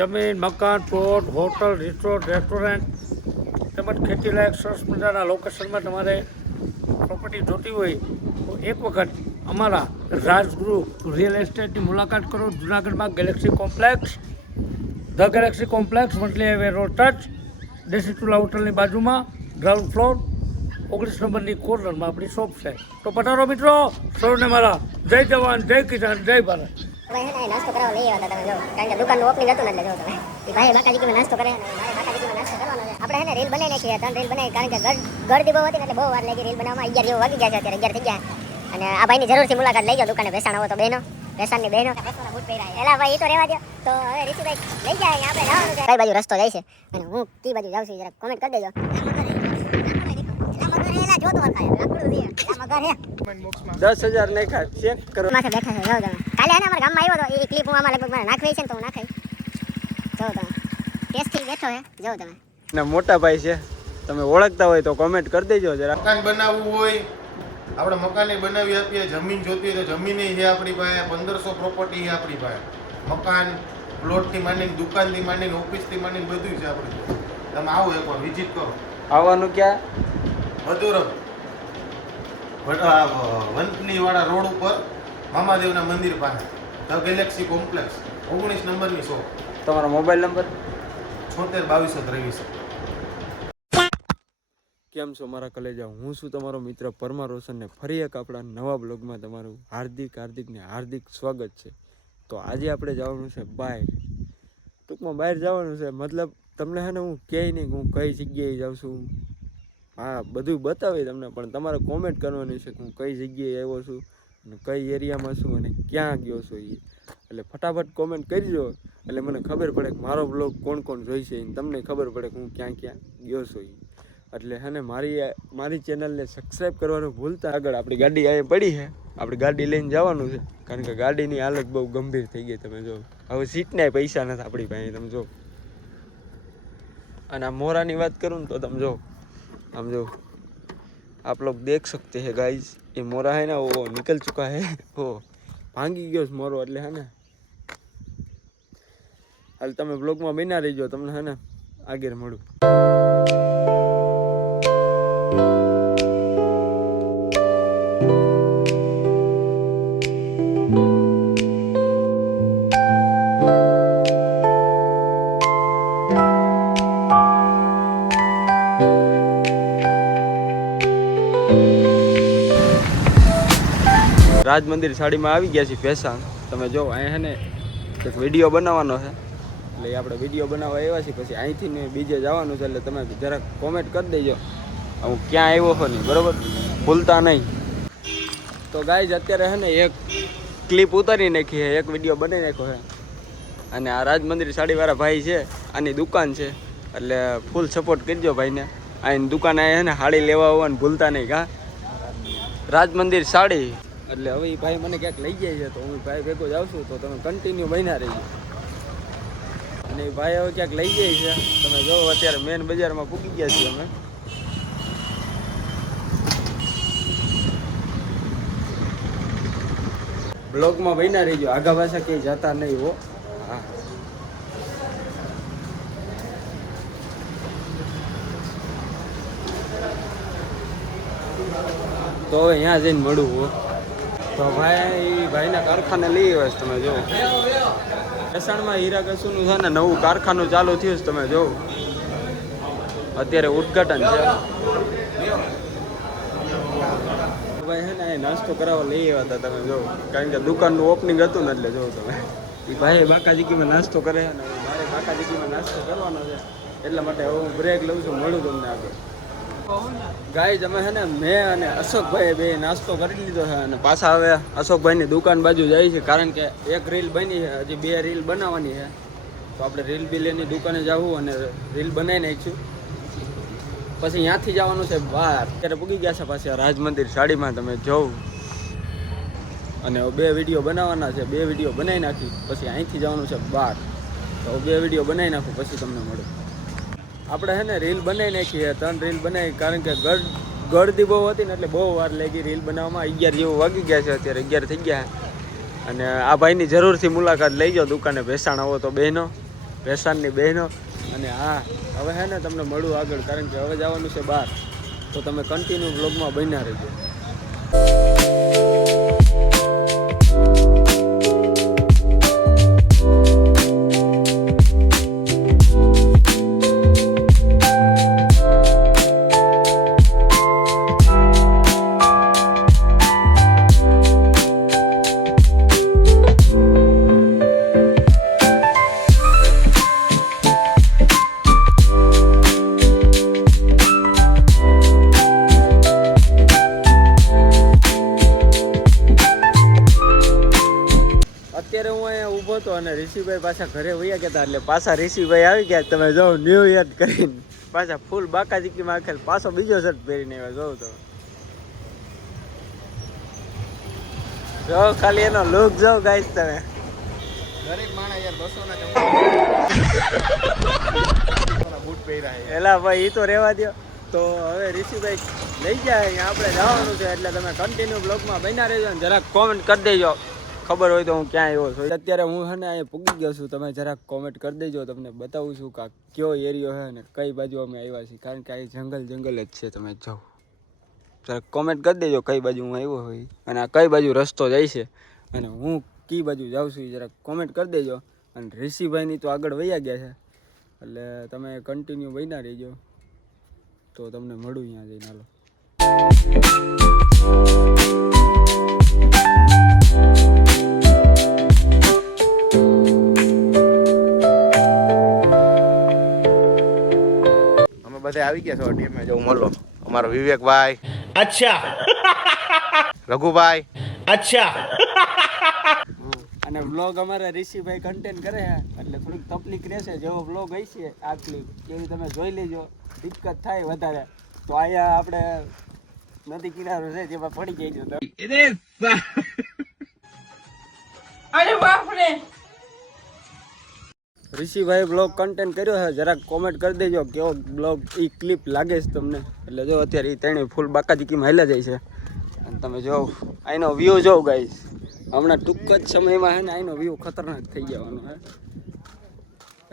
જમીન, મકાન, plot, hotel, resort, restaurant તેમજ ખેતીલાયક સરસ મજાના લોકેશનમાં તમારે પ્રોપર્ટી જોતી હોય તો એક વખત અમારા રાજગુરુ રિયલ એસ્ટેટની મુલાકાત કરો. જુનાગઢમાં galaxy complex, the galaxy complex, Vanthali highway road touch, દેશી ચૂલા હોટલની બાજુમાં, ગ્રાઉન્ડ ફ્લોર 19 નંબરની કોર્નરમાં આપણી શોપ છે. તો પધારો મિત્રો, સૌને મારા જય જવાન, જય કિસાન, જય ભારત. ભાઈ હે નાસ્તો કરાવવા લઈ આવ્યા હતા તમે જો, કારણ કે દુકાનનું ઓપનિંગ હતું ને એટલે જો તમે એ ભાઈ બાકાજી કે નાસ્તો કરે ને મારે બાકાજી કે નાસ્તો કરવાનો છે. આપણે હે ને રીલ બનાવી નાખી, 3 રીલ બનાવી, કારણ કે ગળદી બહુ હતી ને એટલે બહુ વાર લાગી રીલ બનાવવામાં. 11 જેવું વાગી ગયા છે, અત્યારે 11 થઈ ગયા. અને આ ભાઈની જરૂરથી મુલાકાત લઈ જાઓ દુકાને. ભેસાણ આવો તો બહેનો, ભેસાણની બહેનો બૂટ પહેરાય એલા ભાઈ, એ તો રહેવા દો. તો હવે ઋષિભાઈ લઈ જાય, આપણે જવાનું છે. કઈ બાજુ રસ્તો જાય છે અને હું કઈ બાજુ જાઉં છું જરા કોમેન્ટ કરી દેજો. 10,000 નાખ્યા, ચેક કરો. માથે બેઠા છે, જાઓ તમે. કાલે હે ને અમારા ગામમાં આવ્યો તો, એ ક્લિપ હું આમાં લગભગ મારે નાખવી છે ને તો હું નાખાઈ. જાઓ તમે, ટેસ્ટથી બેઠો હે, જાઓ તમે. ના મોટા ભાઈ છે, તમે ઓળખતા હોય તો કોમેન્ટ કરી દેજો જરા. મકાન બનાવવું હોય આપણે મકાને બનાવી આપીએ. જમીન જોતી હોય તો જમીન છે આપણી પાસે. 1500 પ્રોપર્ટી છે આપણી પાસે. મકાન, પ્લોટથી માંડીને, દુકાનથી માંડીને, ઓફિસથી માંડીને બધું છે આપણી પાસે. તમે આવો એકવાર વિઝિટ કરો. આવવાનું ક્યાં? મધુરમ વંથલી વાળા રોડ ઉપર મામાદેવના મંદિર પાસે, ધ ગેલેક્સી કોમ્પ્લેક્સ, 19 નંબરની શોપ. તમારો મોબાઈલ નંબર? 76 2223. કેમ છો મારા કલેજા? હું છું તમારો મિત્ર પરમાર રોશન ને ફરી એક આપણા નવા બ્લોગમાં તમારું હાર્દિક સ્વાગત છે. તો આજે આપણે જવાનું છે બહાર, ટૂંકમાં બહાર જવાનું છે. મતલબ તમને હે ને હું કહે નહીં હું કઈ જગ્યાએ જાઉં છું, હા બધું બતાવી તમને, પણ તમારે કોમેન્ટ કરવાની છે કે હું કઈ જગ્યાએ આવ્યો છું અને કઈ એરિયામાં છું અને ક્યાં ગયો છું. એટલે ફટાફટ કોમેન્ટ કરજો, એટલે મને ખબર પડે કે મારો બ્લોગ કોણ કોણ જોઈશે, તમને ખબર પડે કે હું ક્યાં ક્યાં ગયો છું. એટલે હે ને મારી ચેનલને સબસ્ક્રાઈબ કરવાનું ભૂલતા. આગળ આપણી ગાડી અહીંયા પડી છે, આપણી ગાડી લઈને જવાનું છે, કારણ કે ગાડીની હાલત બહુ ગંભીર થઈ ગઈ. તમે જો હવે સીટના પૈસા નથી આપણી પાસે, તમે જો. અને આ મોરાની વાત કરું ને તો તમે જો, આમ જો आप लोग देख सकते हैं गाइस, ये मोरा है ना वो निकल चुका है, वो भांगी गयो मोरो. એટલે હે ને હાલ તમે બ્લોગમાં બન્યા રહીજો, તમને હે ને આગળ મળું. રાજ મંદિર સાડીમાં આવી ગયા છે ભેસાણ. તમે જો અહીંયા હે ને એક વિડીયો બનાવવાનો છે, એટલે આપણે વિડીયો બનાવવા આવ્યા છીએ. પછી અહીંથી ને બીજે જવાનું છે, એટલે તમે જરાક કોમેન્ટ કરી દેજો હું ક્યાં આવ્યો છો નહીં, બરાબર? ભૂલતા નહીં. તો ગાઈઝ અત્યારે હે ને એક ક્લિપ ઉતારી નાખી છે, એક વિડીયો બનાવી નાખ્યો છે. અને આ રાજ મંદિર સાડીવાળા ભાઈ છે, આની દુકાન છે, એટલે ફૂલ સપોર્ટ કરજો ભાઈને. આની દુકાન અહીંયા હે ને સાડી લેવા આવવાનું ભૂલતા નહીં. કા રાજ મંદિર સાડી. એટલે હવે એ ભાઈ મને ક્યાંક લઈ જાય છે, તો હું ભાઈ ભેગો જ આવશું, તો તમે કન્ટિન્યુ બન્યા રહીજો. અને એ ભાઈ હવે ક્યાંક લઈ જાય છે, તમે જો અત્યારે મેન બજારમાં પૂગી ગયા છીએ અમે. બ્લોગમાં બન્યા રહીજો, આગા પાછા ક્યાંય જતા નહીં હો. હા તો હવે અહીંયા જઈને મળું હો. તો ભાઈના કારખાને લઈ આવ્યા તમે જો. ભેસાણમાં હીરા કસુનું છે ને નવું કારખાનું ચાલુ થયું છે, તમે જો અત્યારે ઉદ્ઘાટન છે. ભાઈ છે ને એ નાસ્તો કરાવવા લઈ આવ્યા હતા, તમે જો, કારણ કે દુકાનનું ઓપનિંગ હતું ને, એટલે જો તમે એ ભાઈ બાકાજીકીમાં નાસ્તો કરે છે ને મારે બાકાજીકીમાં નાસ્તો કરવાનો છે, એટલા માટે હવે હું બ્રેક લઉં છું. મળું તમને આગળ. ગાઈઝ અમે છે ને મેં અને અશોકભાઈ બે નાસ્તો કરી લીધો છે, અને પાછા હવે અશોકભાઈની દુકાન બાજુ જાય છે, કારણ કે એક રીલ બની છે, હજી 2 રીલ બનાવવાની છે. તો આપણે રીલ બિલેની દુકાને જવું અને રીલ બનાવી નાખીશું. પછી ત્યાંથી જવાનું છે બહાર. અત્યારે પૂગી ગયા છે પાછા રાજ મંદિર સાડીમાં, તમે જોઉં. અને 2 વિડીયો બનાવવાના છે, 2 વિડીયો બનાવી નાખી, પછી અહીંથી જવાનું છે બહાર. તો 2 વિડીયો બનાવી નાખું પછી તમને મળું. આપણે છે ને રીલ બનાવી નાખી છે, 3 રીલ બનાવી, કારણ કે ગળદી બહુ હતી ને એટલે બહુ વાર લાગી રીલ બનાવવામાં. 11 જેવું વાગી ગયા છે, અત્યારે 11 થઈ ગયા. અને આ ભાઈની જરૂરથી મુલાકાત લઈ જાઓ દુકાને. ભેસાણ આવો તો બહેનો, ભેસાણની બહેનો. અને હા હવે હે ને તમને મળું આગળ, કારણ કે હવે જવાનું છે બહાર, તો તમે કન્ટિન્યુ બ્લોગમાં બન્યા રહેજો. અત્યારે હું અહીંયા ઊભો હતો અને ઋષિભાઈ પાછા ઘરે વયા ગયા હતા, એટલે પાછા ઋષિભાઈ આવી ગયા. તમે જો ન્યૂ યર કરીને પાછા ફૂલ બાકાજીકીમાં આખેલ પાછો બીજો શર્ટ પહેરીને આવ્યા. જોઉં તો જો ખાલી એનો લુક જો ગાઈસ તમે. ગરીબ માણસ યાર 200 બૂટ પહેર્યા છે. એલા ભાઈ એ તો રહેવા દો. તો હવે ઋષિભાઈ લઈ જાય અહીંયા આપણે જવાનું છે, એટલે તમે કન્ટિન્યુ બ્લોગમાં બન્યા રહેજો અને જરાક કોમેન્ટ કરી દેજો, ખબર હોય તો હું ક્યાં આવ્યો છું. અત્યારે હું છે ને અહીંયા પૂગી ગયો છું, તમે જરાક કોમેન્ટ કરી દેજો, તમને બતાવું છું કે કયો એરિયો છે ને કઈ બાજુ અમે આવ્યા છીએ, કારણ કે આ જંગલ જ છે. તમે જાઓ જરાક કોમેન્ટ કરી દેજો કઈ બાજુ હું આવ્યો હોય અને આ કઈ બાજુ રસ્તો જાય છે અને હું કઈ બાજુ જાઉં છું, જરાક કોમેન્ટ કરી દેજો. અને ઋષિભાઈની તો આગળ વયા ગયા છે, એટલે તમે કન્ટિન્યુ બન્યા રહેજો, તો તમને મળું અહીંયા જઈને. હાલો. બધા આવી ગયા છો ટીમે. જો મળો અમારો વિવેકભાઈ, અચ્છા રઘુભાઈ, અચ્છા. અને વ્લોગ અમારા ઋષિભાઈ કન્ટેન્ટ કરે છે, એટલે થોડીક તકલીફ રહેશે. જેવો વ્લોગ હશે આ ક્લિપ એવી તમે જોઈ લેજો. દિક્કત થાય વધારે તો અહીંયા આપણે નદી કિનારો છે જેમાં પડી જાય છે. અરે બાપ રે. ઋષિભાઈ બ્લોગ કન્ટેન્ટ કર્યો છે, જરાક કોમેન્ટ કરી દેજો કેવો બ્લોગ એ ક્લિપ લાગે છે તમને. એટલે જો અત્યારે એ ત્રણેય ફૂલ બાકાજીકીમાં હાલ્યા જાય છે અને તમે જો અહીંનો વ્યૂ જોવો ગાઈસ. હમણાં ટૂંક જ સમયમાં છે ને અહીંનો વ્યૂ ખતરનાક થઈ જવાનો છે.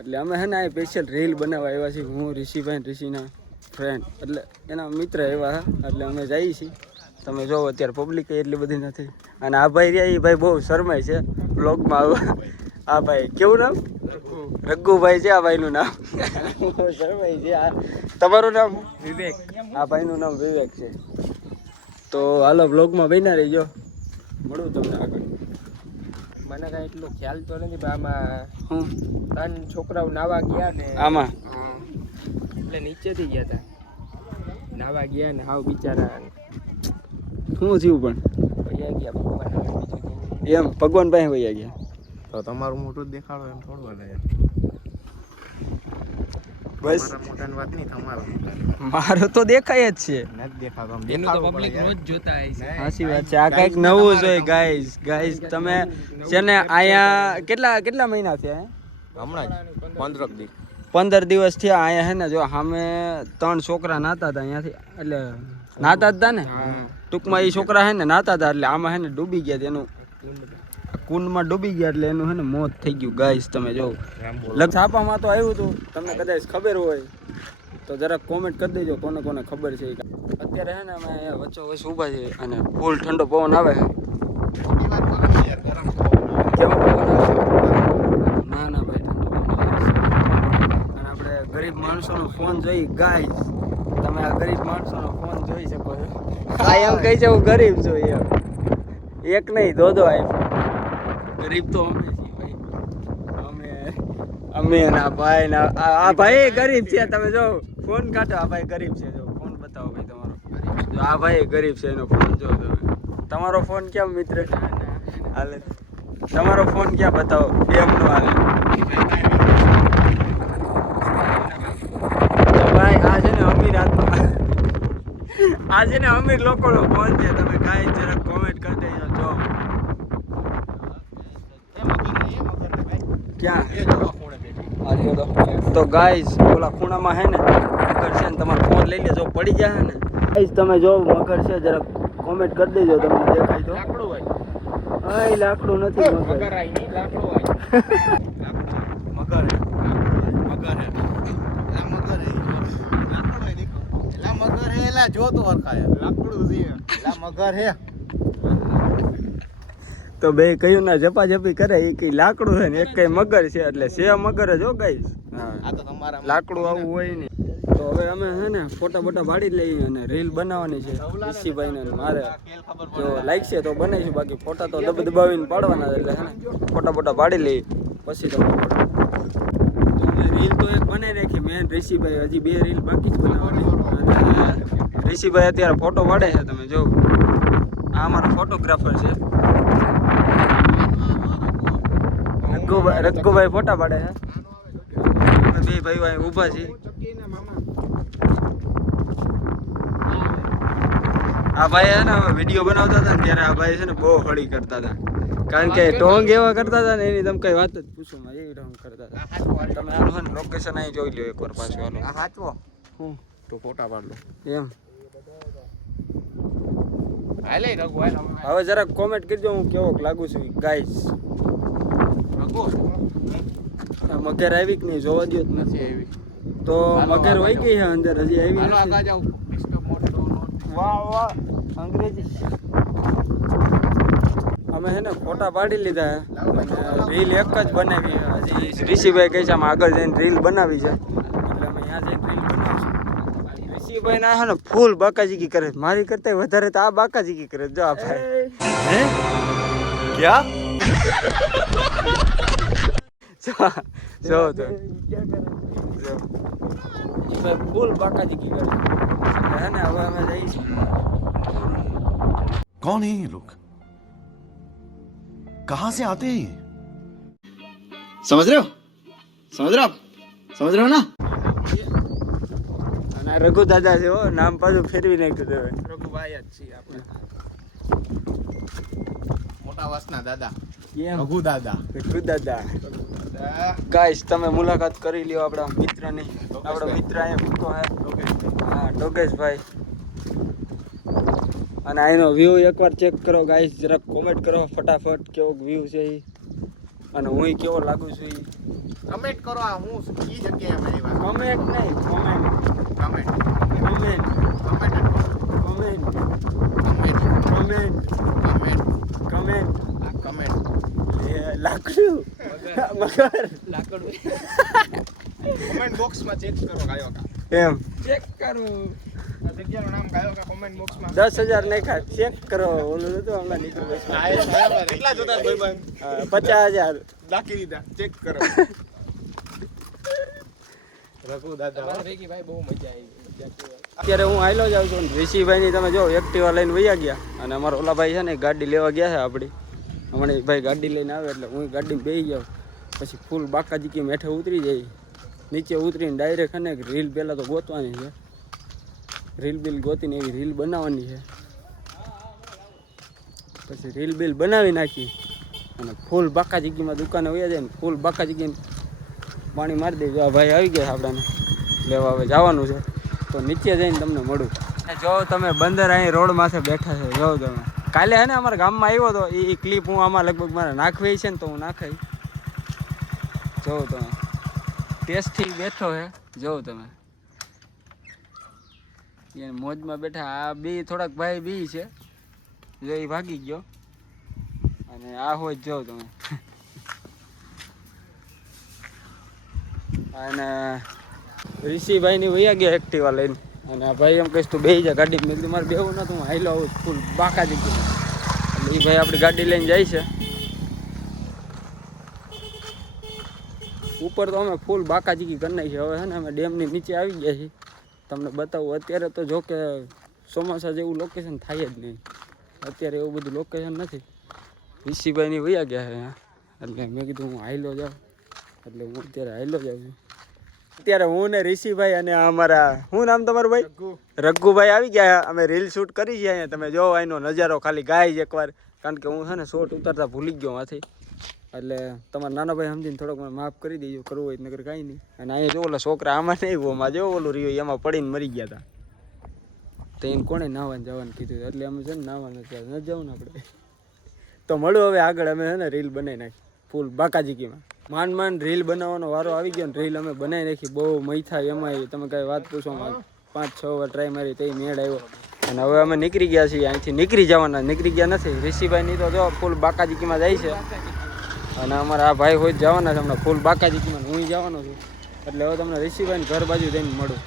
એટલે અમે છે ને અહીં સ્પેશિયલ રીલ બનાવવા આવ્યા છીએ, હું ઋષિભાઈ ઋષિના ફ્રેન્ડ, એટલે એના મિત્ર એવા છે, એટલે અમે જઈએ છીએ. તમે જો અત્યારે પબ્લિક એટલી બધી નથી. અને આ ભાઈ રહ્યા એ ભાઈ બહુ શરમાય છે બ્લોગમાં આવવા. આ ભાઈ કેવું નામ? રઘુભાઈ છે આ ભાઈનું નામ. શરમાય છે. આ તમારું નામ? વિવેક. આ ભાઈનું નામ વિવેક છે. તો હાલો બ્લોગમાં બન્યા રહીજો, મળું તમને આગળ. મને કાંઈ એટલો ખ્યાલ તો નથી, પણ આમાં ત્રણ છોકરાઓ નાવા ગયા ને આમાં એટલે નીચેથી ગયા હતા, નાવા ગયા ને હાવ બિચારા શું થયું પણ વયા ગયા ભગવાન. બીજું એમ ભગવાન પાસે વયા ગયા. તો તમારું મોટું જ દેખાડો એમ થોડું બને. બસ મોટાની વાત નહીં, તમારું મારું તો દેખાય જ છે. નથી દેખાતો. આમ એનું તો દેખાડવું પબ્લિક પડે રોજ જોતા હશે. સાચી વાત છે. આ કંઈક નવું જોઈએ ગાઈઝ. ગાઈઝ તમે છે ને અહીંયા કેટલા મહિના થયા? હમણાં જ 15 દી 15 દિવસ થયા અહીંયા. હે ને જો સામે 3 છોકરા નાતા હતા અહીંયાથી, એટલે નાતા જ હતા ને ટૂંકમાં. એ છોકરા હે ને નાતા હતા, એટલે આમાં હે ને ડૂબી ગયા. એનું કુંડમાં ડૂબી ગયા, એટલે એનું હે ને મોત થઈ ગયું ગાઈસ. તમે જો છાપામાં તો આવ્યું હતું, તમને કદાચ ખબર હોય તો જરાક કોમેન્ટ કરી દેજો કોને કોને ખબર છે. અત્યારે હે ને અમે વચ્ચો વચ્ચે ઊભા છીએ અને ફૂલ ઠંડો પવન આવે છે. કેવો પવન આવે? ના ના ભાઈ, ઠંડો પવન આવે છે. અને આપણે ગરીબ માણસોનો ફોન જોઈ ગાઈસ. તમે આ ગરીબ માણસોનો ફોન જોઈ શકો છો. આ એમ કહી છે હું ગરીબ છું એમ. એક નહીં દો આઈફોન. ગરીબ તો અમે છીએ ભાઈ. અમે ના ભાઈ ના આ ભાઈ ગરીબ છે. તમે જો ફોન કાઢો, આ ભાઈ ગરીબ છે. જો ફોન બતાવો ભાઈ તમારો. જો આ ભાઈ ગરીબ છે, એનો ફોન જો તમે. તમારો ફોન કેમ મિત્ર હાલે? તમારો ફોન ક્યાં બતાવો? એમ નો હાલે. તો ભાઈ આ છે ને અમીર આ છે ને અમીર લોકોનો ફોન છે. તમે કાંઈ જરાક કોમેન્ટ કરી દેજો. જો ક્યાં તો ગાઈઝ ઓલા ખૂણામાં હે ને મગર છે ને, તમારો ફોન લઈ લેજો, પડી જાય ને ગાઈઝ. તમે જો મગર છે, જરાક કોમેન્ટ કરી દેજો તમને દેખાય તો. લાકડું હોય. લાકડું નથી, મગર આઈ નહીં, લાકડું હોય. મગર આ જો તો હરખાય લાકડું છે લા મગર હે તો બે કયું ના ઝપાઝપી કરે એ કઈ લાકડું છે ને એક કઈ મગર છે એટલે છે મગર જ હો ગાઈસ. આ તો તમારા લાકડું આવું હોય ને. તો હવે અમે છે ને ફોટા બોટા પાડી લઈએ અને રીલ બનાવવાની છે ઋષિભાઈ ને મારે. જો લાઈક છે તો બનાવીશું, બાકી ફોટા તો દબાવીને પાડવાના એટલે છે ને ફોટા બોટા પાડી લઈએ પછી તમને અમે રીલ તો એક બનાવી રાખી મેન ઋષિભાઈ, હજી 2 રીલ બાકી જ બનાવવાની. અને ઋષિભાઈ અત્યારે ફોટો પાડે છે, તમે જો આ અમારો ફોટોગ્રાફર છે રઘુભાઈ ફોટા પાડે છે. બે ભાઈઓ અહીં ઊભા છે. આ ભાઈ છે ને વિડીયો બનાવતા હતા ને ત્યારે આ ભાઈ છે ને બહુ હળી કરતા હતા, કારણ કે ટોંગ એવા કરતા હતા ને એની તમે કઈ વાત જ પૂછો માં, એવી ટોંગ કરતા હતા. તમે હાલો ને લોકેશન અહીં જોઈ લો એકવાર પાછું. હાલો આ સાચવો હું તો ફોટા પાડ લો એમ. હાલે રઘુ હાલ હવે જરાક કોમેન્ટ કરજો હું કેવો લાગુ છું ગાઈસ. રઘુ આ મગર આવી કે નહીં જોવા દો જ નથી આવી. તો મગર વહી ગઈ છે અંદર, હજી આવી હાલો નથી. આગા જાવ મોટો વાહ વાહ અંગ્રેજી. અમે છે ને ફોટા પાડી લીધા અને રીલ એક જ બનાવી. હજી ઋષિભાઈ કહે છે આમ આગળ જઈને રીલ બનાવી છે એટલે અમે ત્યાં જઈને રીલ બનાવશું. ઋષિભાઈ ના છે ને ફૂલ બાકાજીકી કરે, મારી કરતા વધારે તો આ બાકાજીકી કરે. જો આ ભાઈ હે ક્યાં જો તો ફૂલ બાકાજીકી કરે એટલે હે ને હવે અમે જઈશું. कौन है ये लोग, कहां से आते हैं ये? समझ रहे हो, समझ रहे हो आप, समझ रहे हो ना? અને રઘુ દાદા છે હો, નામ પાછું ફેરવી નાખ્યું છે હવે. રઘુભાઈ જ છીએ આપણે મોટા વાસના દાદા કેમ રઘુ દાદા રઘુ દાદા. ગાઈસ તમે મુલાકાત કરી લ્યો આપણા મિત્રની. આપણો મિત્ર અહીંયા ઊભો છે. હા ડોગેશભાઈ. અને આનો વ્યૂ એકવાર ચેક કરો ગાઈસ, જરાક કોમેન્ટ કરો ફટાફટ કેવો વ્યૂ છે એ, અને હું કેવો લાગુ છું એ કમેન્ટ કરો. આ હું ઈ જગ્યાએ અમે આવ્યા કમેન્ટ નહીં comment comment comment comment comment comment comment comment comment આ કમેન્ટ લાકડું મગર કમેન્ટ બોક્સમાં ચેક કરો ગાયો કા એમ ચેક કરું. આ જગ્યાનું નામ ગાયો કા કમેન્ટ બોક્સમાં 10,000 નાખ્યા ચેક કરો. ઓલું નતું હમણાં નીકળ્યું કેટલા જોતા ભાઈબંધ 50,000 નાખી દીધા ચેક કરો રઘુ દાદા તમારા ભેગી ભાઈ બહુ મજા આવી. અત્યારે હું આયલો જ છું. ઋષિભાઈ ની તમે જો એક્ટિવા લઈને વયા ગયા, અને અમારા ઓલા ભાઈ છે ને ગાડી લેવા ગયા છે આપણી. હમણાં ભાઈ ગાડી લઈને આવે એટલે હું ગાડીમાં બેસી જાઉં, પછી ફૂલ બાકાજીકી મેઠે ઉતરી જાય. નીચે ઉતરીને ડાયરેક્ટ અને રીલ પહેલાં તો ગોતવાની છે, રીલ બિલ ગોતીને એવી રીલ બનાવવાની છે. પછી રીલ બિલ બનાવી નાખી અને ફૂલ બાકાજીકીમાં દુકાને વયા જાય ને ફૂલ બાકાજીકી પાણી મારી દેજો. આ ભાઈ આવી ગયા આપણાને લેવા, હવે જવાનું છે તો નીચે જઈને તમને મળું. જો તમે બંદર અહીં રોડ માથે બેઠા છે, જો તમે કાલે હે ને અમારા ગામમાં આવ્યો હતો એ ક્લિપ હું આમાં લગભગ મારે નાખવી છે ને તો હું નાખાઈ. જો તમે ટેસ્ટથી બેઠો હે, જો તમે મોજમાં બેઠા. આ બી થોડાક ભાઈ બી છે, જો એ ભાગી ગયો, અને આ હોય જો તમે. અને ઋષિભાઈ ની વૈયા ગયા એક્ટિવા લઈને, અને આ ભાઈ એમ કહીશ તું બેસી જા ગાડી. મેં કીધું મારે બેવું નતું, હું હાઈલો આવું ફૂલ બાકા જ ગયું. એટલે એ ભાઈ આપણી ગાડી લઈને જાય છે ઉપર. તો અમે ફૂલ બાકાજીકી કરી નાખી. હવે છે ને અમે ડેમની નીચે આવી ગયા છીએ. તમને બતાવું અત્યારે તો જો કે ચોમાસા જેવું લોકેશન થાય જ નહીં, અત્યારે એવું બધું લોકેશન નથી. ઋષિભાઈની વૈયા ગયા છે એટલે મેં કીધું હું હાઈલો જાઉં, એટલે હું અત્યારે હાઈલો જાઉં છું. અત્યારે હું ને ઋષિભાઈ અને અમારા શું નામ તમારું ભાઈ? રઘુભાઈ આવી ગયા. અમે રીલ શૂટ કરી છે અહીંયા. તમે જો અહીંનો નજારો ખાલી ગાય જ એકવાર, કારણ કે હું છે ને શોટ ઉતારતા ભૂલી ગયો માંથી. એટલે તમારા નાના ભાઈ સમજીને થોડોક મને માફ કરી દેજો, કરવું હોય નગર કાંઈ નહીં. અને અહીંયા જો ઓલા છોકરા આમાં નહીં, ઓમાં જો ઓલું રહ્યું એમાં પડીને મરી ગયા હતા. તો એને કોણે નાવાનું જવાનું કીધું, એટલે અમે છે ને નાવાનું ન જવું ને આપણે. તો મળું હવે આગળ. અમે છે ને રીલ બનાવી નાખી ફૂલ બાકાજીકીમાં. માંડ રીલ બનાવવાનો વારો આવી ગયો ને રીલ અમે બનાવી નાખી. બહુ મૈથા એમાં તમે કાંઈ વાત પૂછો, 5-6 વાર ટ્રાય મારી તો મેળ આવ્યો. અને હવે અમે નીકળી ગયા છીએ અહીંથી. નીકળી ગયા નથી. ઋષિભાઈની તો જો ફૂલ બાકાજીકીમાં જાય છે. અને અમારા આ ભાઈ હોય જવાના છે હમણાં ફૂલ બાકાજીકીમાં. હું જવાનો છું એટલે હવે તમને ઋષિભાઈને ઘર બાજુ જઈને મળું.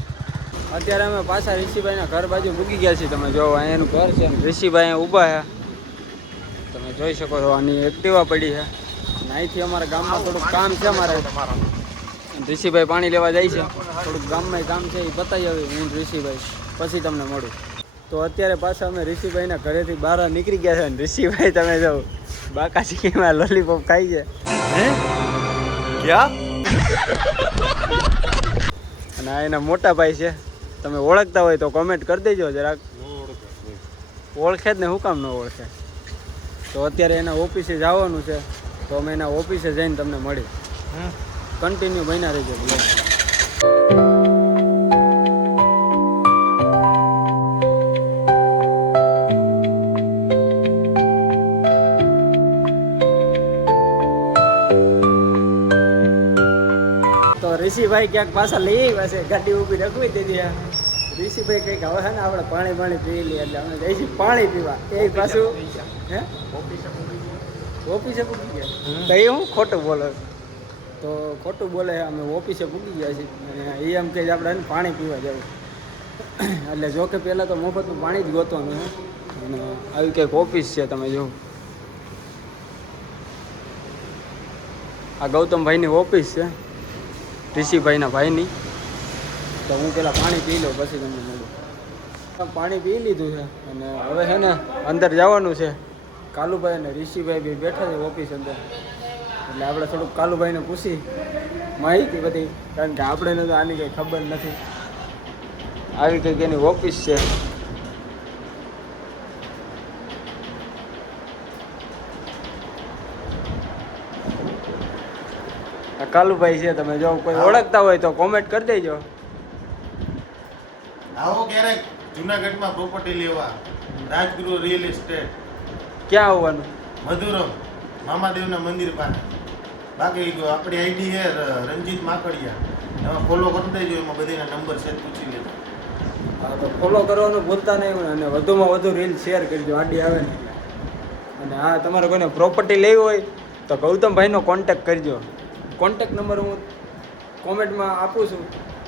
અત્યારે અમે પાછા ઋષિભાઈના ઘર બાજુ મૂકી ગયા છીએ. તમે જો અહીંયા એનું ઘર છે. ઋષિભાઈ અહીંયા ઊભા છે. તમે જોઈ શકો છો આની એક્ટિવા પડી છે. અને અહીંથી અમારા ગામમાં થોડુંક કામ છે અમારે. ઋષિભાઈ પાણી લેવા જાય છે. થોડુંક ગામમાં કામ છે એ પતાવી આવી હું ઋષિભાઈ પછી તમને મળું. તો અત્યારે પાછા અમે ઋષિભાઈના ઘરેથી બહાર નીકળી ગયા છે. અને ઋષિભાઈ તમે જો બાકાજીકીમાં લોલીપોપ ખાઈ છે. હે ક્યાં? અને આ એના મોટા ભાઈ છે. તમે ઓળખતા હોય તો કોમેન્ટ કરી દેજો જરાક. ઓળખે જ ને, શું કામ ન ઓળખે? તો અત્યારે એના ઓફિસે જવાનું છે. તો અમે એના ઓફિસે જઈને તમને મળી. કન્ટિન્યુ બન્યા રહીજો. તો ઋષિભાઈ ક્યાંક પાછા લઈ આવ્યા છે. ગાડી ઊભી રખવી દીધી. ઋષિભાઈ કંઈક હવે છે ને આપણે પાણી પી લઈએ એટલે અમે જઈશું પાણી પીવા. એ પાછું હે ઓફિસે પૂકી ગયા. તો એ હું ખોટું બોલો તો ખોટું બોલે. અમે ઓફિસે પૂકી ગયા છીએ. અને એ એમ કે આપણે પાણી પીવા જવું. એટલે જો કે પહેલાં તો મફતનું પાણી જ ગોતવાનું છે. અને આવી કંઈક ઓફિસ છે. તમે જો આ ગૌતમભાઈની ઓફિસ છે, ઋષિભાઈના ભાઈની. તો હું પહેલાં પાણી પી લઉં પછી તમને મળું. પાણી પી લીધું છે અને હવે છે ને અંદર જવાનું છે. કાલુભાઈ અને ઋષિભાઈ બી બેઠા છે ઓફિસ અંદર. એટલે આપણે થોડુંક કાલુભાઈને પૂછી માહિતી બધી, કારણ કે આપણે તો આની કંઈ ખબર નથી. આવી કંઈક એની ઓફિસ છે. કાલુભાઈ છે. તમે જો કોઈ ઓળખતા હોય તો કોમેન્ટ કરી દેજો. આવો ક્યારેક જુનાગઢમાં પ્રોપર્ટી લેવા. રાજગુરુ રિયલ એસ્ટેટ. ક્યાં આવવાનું? મધુરમ મામાદેવના મંદિર પાસે. બાકી આપણી આઈડી છે રંજીત માકડિયા. એમાં ફોલો કરી દેજો. એમાં બધીના નંબર છે પૂછી લેજો. હા, તો ફોલો કરવાનું ભૂલતા નહીં. અને વધુમાં વધુ રીલ શેર કરજો આડી આવે ને. અને હા, તમારે કોઈને પ્રોપર્ટી લેવી હોય તો ગૌતમભાઈનો કોન્ટેક્ટ કરજો. કોન્ટેક્ટ નંબર હું કોમેન્ટમાં આપું છું.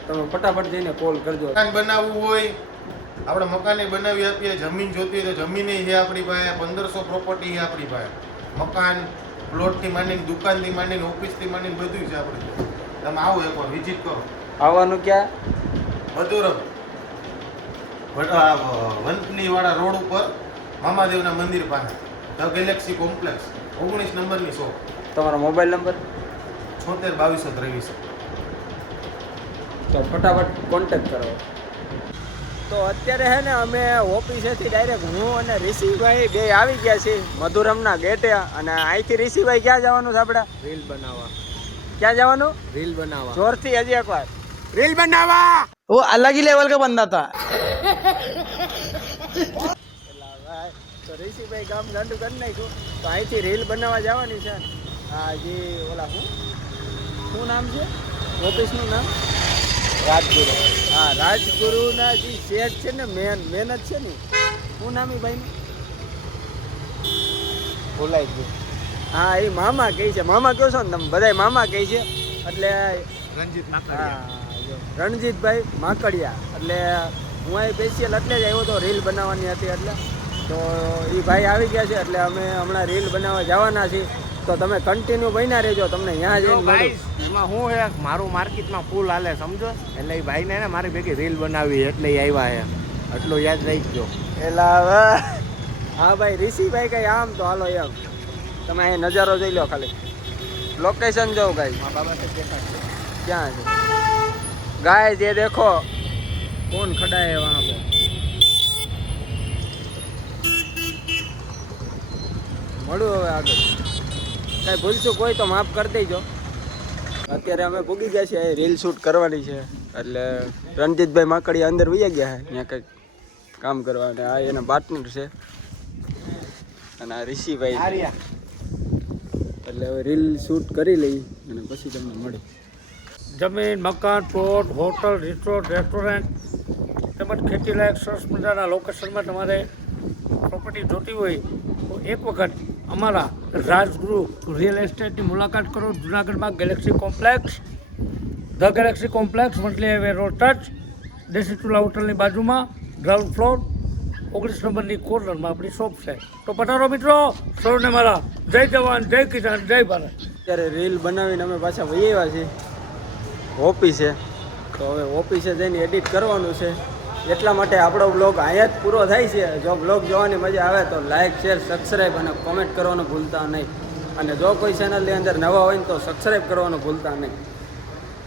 તમે ફટાફટ જઈને કોલ કરજો. મકાન બનાવવું હોય આપણે મકાને બનાવી આપીએ. જમીન જોતી હોય તો જમીન છે આપણી પાસે. 1500 પ્રોપર્ટી છે આપણી પાસે. મકાન, પ્લોટથી માંડીને, દુકાનથી માંડીને, ઓફિસથી માંડીને બધું છે આપણી પાસે. તમે આવો એકવાર વિઝિટ કરો. આવવાનું ક્યાં? મધુરમ વંથલીવાળા રોડ ઉપર મામાદેવના મંદિર પાસે, ધ ગેલેક્સી કોમ્પ્લેક્સ, 19 નંબરની શોપ. તમારો મોબાઈલ નંબર? 76 22 23. તો ફટાફટ કોન્ટેક્ટ કરો. તો અત્યારે છે ને અમે ઓફિસેથી ડાયરેક્ટ હું અને ઋષિભાઈ બે આવી ગયા છીએ મધુરમના ગેટે. અને અહીંથી ઋષિભાઈ ક્યાં જવાનું છે આપણે? રીલ બનાવવા. ક્યાં જવાનું? રીલ બનાવવા. જોરથી હજી એકવાર. રીલ બનાવવા. वो अलग ही लेवल का बंदा था. તો ઋષિભાઈ કામ ગાંડું કરી નાખ્યું. તો અહીંથી રીલ બનાવવા જવાની છે. હા, જી ઓલા શું નામ છે ઓફિસનું નામ? રાજગુરુ. હા, રાજગુરુના જે શેઠ છે ને, મેન જ છે ને. શું નામ એ ભાઈનું? ભૂલાઈ ગયું. હા, એ મામા કહે છે. મામા કહો છો ને તમે બધાય મામા કહે છે. એટલે રંજીત હા, રણજીતભાઈ માકડિયા. એટલે હું અહીં સ્પેશિયલ એટલે જ આવ્યો હતો રીલ બનાવવાની હતી. એટલે તો એ ભાઈ આવી ગયા છે. એટલે અમે હમણાં રીલ બનાવવા જવાના છીએ. તો તમે કન્ટિન્યુ બન્યા રહેજો. તમને અહીંયા જઈને મળું. એમાં હું હે મારું માર્કેટમાં ફૂલ હાલે સમજો. એટલે એ ભાઈને ને મારી ભેગી રીલ બનાવી એટલે એ આવ્યા હે. એટલું યાદ રાખજો. એલા હવે હા ભાઈ, ઋષિભાઈ કઈ આમ તો હાલો એમ. તમે અહીં નજારો જોઈ લો ખાલી. लोकेशन जो गाइस क्या है गाइस ये देखो कौन खड़ा है वहाँ पे મળું હવે આગળ કઈ ભૂલશું કોઈ તો માફ કરી દેજો. અત્યારે અમે પૂગી ગયા છીએ રીલ શૂટ કરવાની છે એટલે રણજીતભાઈ માકડિયા અંદર વયા ગયા છે ત્યાં કંઈક કામ કરવા અને આ એના પાર્ટનર છે અને આ ઋષિભાઈ એટલે હવે રીલ શૂટ કરી લઈ અને પછી તમને મળી. જમીન, મકાન, પ્લોટ, હોટલ, રિસોર્ટ, રેસ્ટોરન્ટ તેમજ ખેતીલાયક સરસ મજાના લોકેશનમાં તમારે પ્રોપર્ટી જોતી હોય તો એક વખત અમારા રાજગૃહ રિયલ એસ્ટેટની મુલાકાત કરો. જુનાગઢમાં galaxy complex, the galaxy complex, Vanthali highway road touch, દેશી ચૂલા હોટલની બાજુમાં, ગ્રાઉન્ડ ફ્લોર, 19 નંબરની કોર્નરમાં આપણી શોપ છે. તો પધારો મિત્રો, સૌને મારા જય જવાન, જય કિસાન, જય ભારત. અત્યારે રીલ બનાવીને અમે પાછા વહી આવ્યા છીએ ઓફિસે. તો હવે ઓફિસે જઈને એડિટ કરવાનું છે, એટલા માટે આપણો બ્લોગ અહીંયા જ પૂરો થાય છે. જો બ્લોગ જોવાની મજા આવે તો લાઇક, શેર, સબસ્ક્રાઈબ અને કોમેન્ટ કરવાનું ભૂલતા નહીં. અને જો કોઈ ચેનલની અંદર નવા હોય ને તો સબસ્ક્રાઈબ કરવાનું ભૂલતા નહીં.